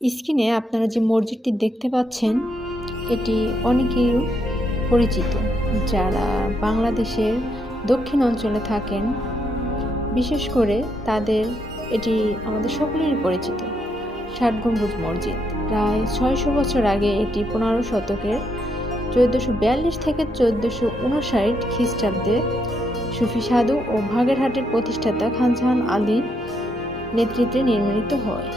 স্ক্রিনে আপনারা যে মসজিদটি দেখতে পাচ্ছেন, এটি অনেকেই পরিচিত। যারা বাংলাদেশের দক্ষিণ অঞ্চলে থাকেন, বিশেষ করে তাদের এটি আমাদের সকলেরই পরিচিত। ষাট গম্বুজ মসজিদ। প্রায় ছয়শো বছর আগে এটি পনেরো শতকের চোদ্দোশো বিয়াল্লিশ থেকে চোদ্দোশো উনষাট খ্রিস্টাব্দে সুফি সাধু ও ভাগেরহাটের প্রতিষ্ঠাতা খানজাহান আলীর নেতৃত্বে নির্মিত হয়।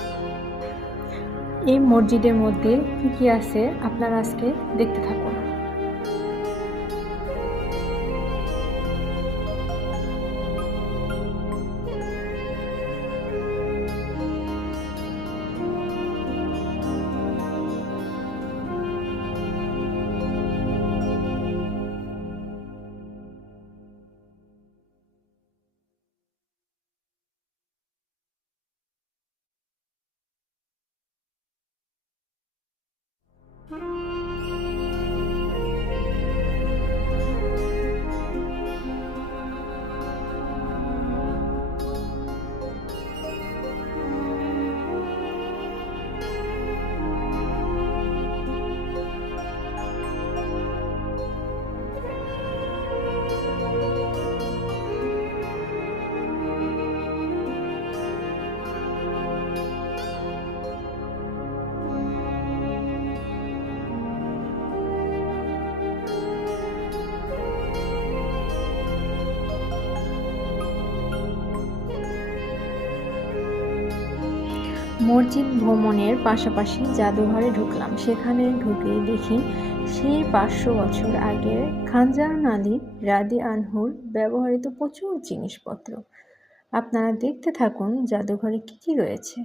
এই মসজিদের মধ্যে কী কী আছে আপনারা আজকে দেখতে থাকুন। মসজিদ ভ্রমণের পাশাপাশি জাদুঘরে ঢুকলাম। সেখানে ঢুকে দেখি সেই পাঁচশো বছর আগে খানজাহান আলী রাদি আনহুর ব্যবহৃত প্রচুর জিনিসপত্র। আপনারা দেখতে থাকুন জাদুঘরে কী কী রয়েছে।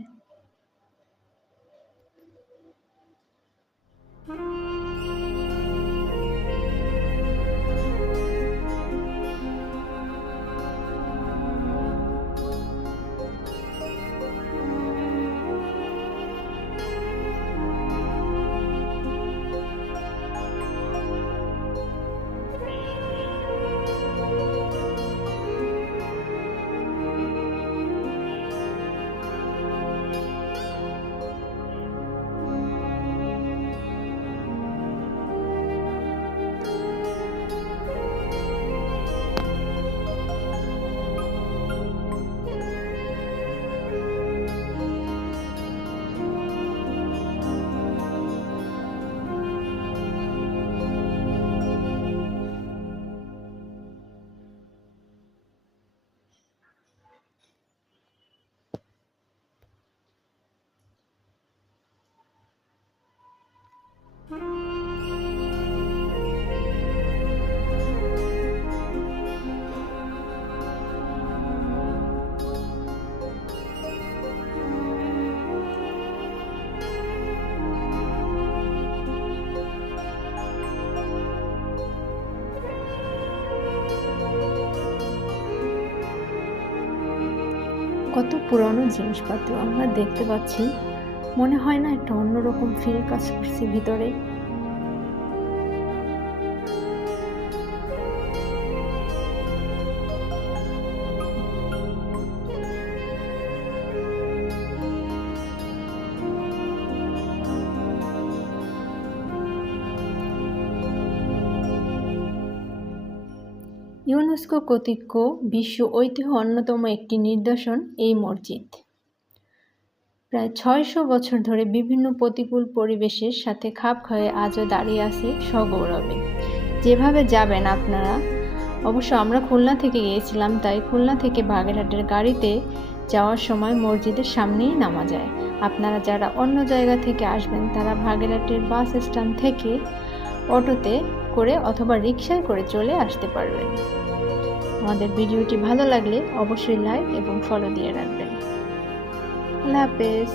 কত পুরনো জিনিসপত্র আমরা দেখতে পাচ্ছি। মনে হয় না একটা অন্যরকম ফিল কাজ করছি ভিতরে। ইউনেস্কো কর্তৃক বিশ্ব ঐতিহ্য অন্যতম একটি নিদর্শন এই মসজিদ। প্রায় ছয়শো বছর ধরে বিভিন্ন প্রতিকূল পরিবেশের সাথে খাপ খায়ে আজও দাঁড়িয়ে আছে সগৌরবে। যেভাবে যাবেন আপনারা? অবশ্য আমরা খুলনা থেকে গিয়েছিলাম, তাই খুলনা থেকে বাগেরহাটের গাড়িতে যাওয়ার সময় মসজিদের সামনেই নামা যায়। আপনারা যারা অন্য জায়গা থেকে আসবেন, তারা ভাগেরহাটের বাস স্ট্যান্ড থেকে অটোতে করে অথবা রিক্সায় করে চলে আসতে পারবেন। আমাদের ভিডিওটি ভালো লাগলে অবশ্যই লাইক এবং ফলো দিয়ে রাখবেন। আল্লাহ হাফেজ।